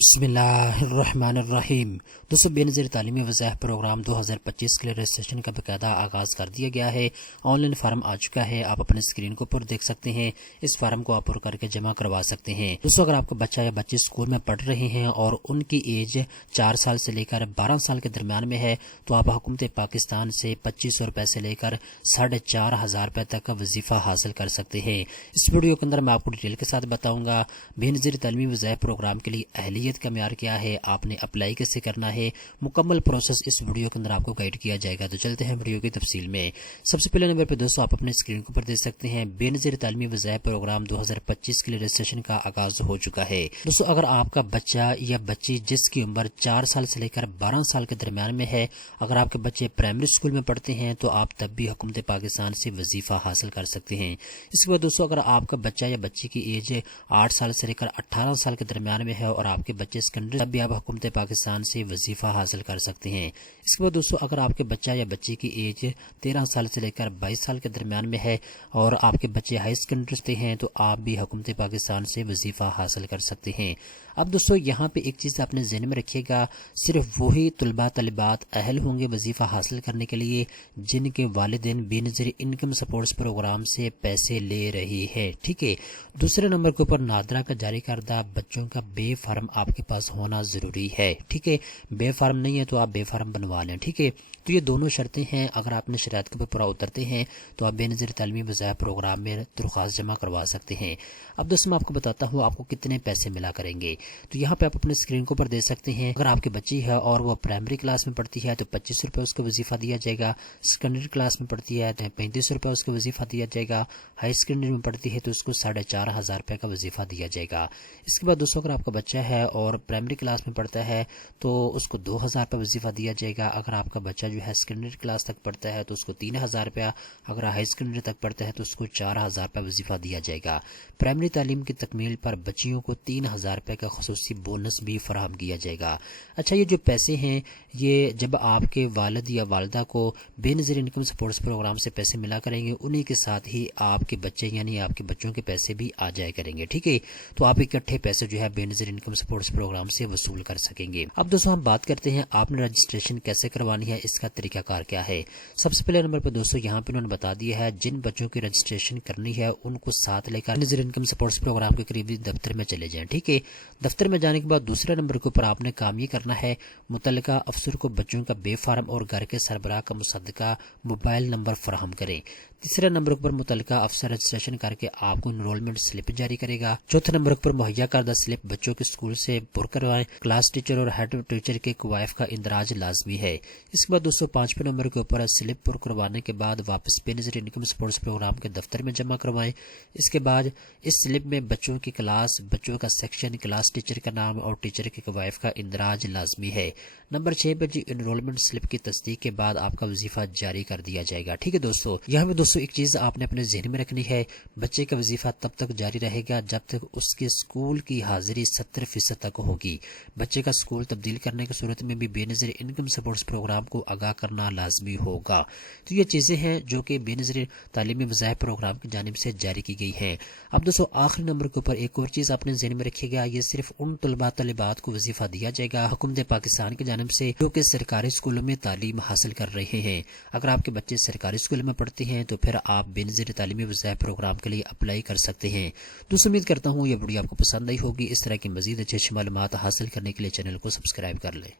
बिस्मिल्लाहिर्रहमानिर्रहीम। दोस्तों, बेनज़ीर तालीमी वज़ाइफ प्रोग्राम 2025 के लिए रजिस्ट्रेशन का बाकायदा आगाज़ कर दिया गया है। ऑनलाइन फार्म आ चुका है, आप अपने स्क्रीन के ऊपर देख सकते हैं। इस फार्म को आप पुर करके जमा करवा सकते हैं। दोस्तों, अगर आपका बच्चा या बच्ची स्कूल में पढ़ रहे हैं और उनकी एज 4 साल से लेकर 12 साल के दरमियान में है, तो आप हुकूमत पाकिस्तान से 2500 रुपये से लेकर 4500 रुपये तक का वजीफ़ा हासिल कर सकते हैं। इस वीडियो के अंदर मैं आपको डिटेल के साथ बताऊँगा बेनज़ीर तालीमी वज़ाइफ प्रोग्राम के लिए अहलियत का म्यार क्या है, आपने अप्लाई कैसे करना है, मुकम्मल प्रोसेस इस वीडियो के अंदर आपको गाइड किया जाएगा। तो चलते हैं वीडियो की तफसील में। सबसे पहले नंबर पर दोस्तों आप अपने स्क्रीन के ऊपर देख सकते हैं बेनज़ीर तालीमी वज़ाइफ प्रोग्राम 2025 के लिए रजिस्ट्रेशन का आगाज हो चुका है। दोस्तों, अगर आपका बच्चा या बच्ची जिसकी उम्र 4 साल से लेकर 12 साल के दरमियान में है, अगर आपके बच्चे प्राइमरी स्कूल में पढ़ते हैं तो आप तब भी हुकूमत पाकिस्तान से वजीफा हासिल कर सकते हैं। इसके बाद दोस्तों, अगर आपका बच्चा या बच्ची की एज 8 साल से लेकर 18 साल के दरमियान में है और आपके बच्चे सेकेंडरी, तब भी आप हुकूमत पाकिस्तान से वजीफा हासिल कर सकते हैं। इसके बाद दोस्तों, अगर आपके बच्चा या बच्ची की एज 13 साल से लेकर 22 साल के दरमियान में है और आपके बच्चे हाई सेकेंडरी से हैं, तो आप भी हुकूमत पाकिस्तान से वजीफा हासिल कर सकते हैं। अब दोस्तों, यहाँ पे एक चीज़ आपने ज़हन में रखिएगा, सिर्फ वही तलबा तलिबात अहल होंगे वजीफ़ा हासिल करने के लिए जिनके वालिदैन बेनज़ीर इनकम सपोर्ट्स प्रोग्राम से पैसे ले रही है। ठीक है। दूसरे नंबर के ऊपर नादरा का जारी करदा बच्चों का बे फार्म आपके पास होना ज़रूरी है। ठीक है। बे फार्म नहीं है तो आप बे फार्म बनवा लें। ठीक है। तो ये दोनों शर्तें हैं। अगर आपने शराइत के ऊपर पूरा उतरते हैं तो आप बेनज़ीर तालीमी वज़ाइफ प्रोग्राम में दरख्वास्त जमा करवा सकते हैं। अब दोस्तों, मैं आपको बताता हूँ आपको कितने पैसे मिला करेंगे। तो यहाँ पे आप अपने स्क्रीन के ऊपर देख सकते हैं, अगर आपकी बच्ची है और वो प्राइमरी क्लास में पढ़ती है तो 2500 रुपये उसको वजीफा दिया जाएगा। सेकेंडरी क्लास में पढ़ती है तो 3500 रुपये उसको वजीफा दिया जाएगा। हाई सेकेंडरी में पढ़ती है तो उसको 4500 रुपये का वजीफा दिया जाएगा। इसके बाद दोस्तों, अगर आपका बच्चा है और प्राइमरी क्लास में पढ़ता है तो उसको 2000 रुपये वजीफा दिया जाएगा। अगर आपका बच्चा जो है सेकेंडरी क्लास तक पढ़ता है तो उसको 3000 रुपया, अगर हाई सेकेंडरी तक पढ़ता है तो उसको 4000 रुपये वजीफा दिया जाएगा। प्राइमरी तालीम की तकमील पर बच्चियों को 3000 रुपये का खसूसी बोनस भी फराहम किया जाएगा। अच्छा, ये जो पैसे हैं ये जब आपके वालिद या वालदा को बेनज़ीर इनकम सपोर्ट्स प्रोग्राम से पैसे मिला करेंगे, उन्हीं के साथ ही आपके बच्चे यानी आपके बच्चों के पैसे भी आ जाया करेंगे। ठीक है। तो आप इकट्ठे पैसे जो है बेनज़ीर इनकम सपोर्ट्स प्रोग्राम से वसूल कर सकेंगे। अब दोस्तों, हम बात करते हैं आपने रजिस्ट्रेशन कैसे करवानी है, इसका तरीकाकार क्या है। सबसे पहले नंबर पर दोस्तों यहाँ पे उन्होंने बता दिया है जिन बच्चों की रजिस्ट्रेशन करनी है उनको साथ लेकर बेनज़ीर इनकम सपोर्ट्स प्रोग्राम के करीबी दफ्तर में चले जाएं। ठीक है। दफ्तर में जाने के बाद दूसरे नंबर के ऊपर आपने काम ये करना है, मुतल्लिका अफसर को बच्चों का बे फार्म और घर के सरबराह का मुसद्दका मोबाइल नंबर फराहम करें। तीसरे नंबर पर मुतल्लिका अफसर रजिस्ट्रेशन करके आपको इनरोलमेंट स्लिप जारी करेगा। चौथे नंबर पर मुहैया करदा स्लिप बच्चों के स्कूल से पुर करवाएं। क्लास टीचर और हेड टीचर के कवायफ का इंदराज लाजमी है। इसके बाद दोस्तों, 5वें नंबर के ऊपर स्लिप पुर करवाने के बाद वापस बेनज़ीर इनकम सपोर्ट्स प्रोग्राम के दफ्तर में जमा करवाएं। इसके बाद इस स्लिप में बच्चों की क्लास, बच्चों का सेक्शन, क्लास टीचर का नाम और टीचर के कवायफ का इंदराज लाजमी है। नंबर 6 पर जी इनरोलमेंट स्लिप की तस्दीक के बाद आपका वजीफा जारी कर दिया जाएगा। ठीक है दोस्तों, यहाँ पे दोस्तों एक चीज आपने अपने ज़हन में रखनी है, बच्चे का वजीफा तब तक जारी रहेगा जब तक उसके स्कूल की हाजिरी 70% तक होगी। बच्चे का स्कूल तब्दील करने की सूरत में भी बेनज़ीर इनकम सपोर्ट्स प्रोग्राम को आगाह करना लाजमी होगा। तो ये चीजें हैं जो कि बेनज़ीर तालीमी वज़ाइफ प्रोग्राम की जानिब से जारी की गई है। अब दोस्तों, आखिरी नंबर के ऊपर एक और चीज आपने ज़हन में रखिएगा, ये सिर्फ उन तलबा तलिबात को वजीफा दिया जाएगा हुकूमत पाकिस्तान की जानिब से जो कि सरकारी स्कूलों में तालीम हासिल कर रहे हैं। अगर आपके बच्चे सरकारी स्कूल में पढ़ते हैं तो फिर आप बेनज़ीर तालीमी वज़ाइफ प्रोग्राम के लिए अप्लाई कर सकते हैं। दोस्तों, उम्मीद करता हूँ ये वीडियो आपको पसंद आई होगी। इस तरह की मजीद अच्छी मालूमात हासिल करने के लिए चैनल को सब्सक्राइब कर लें।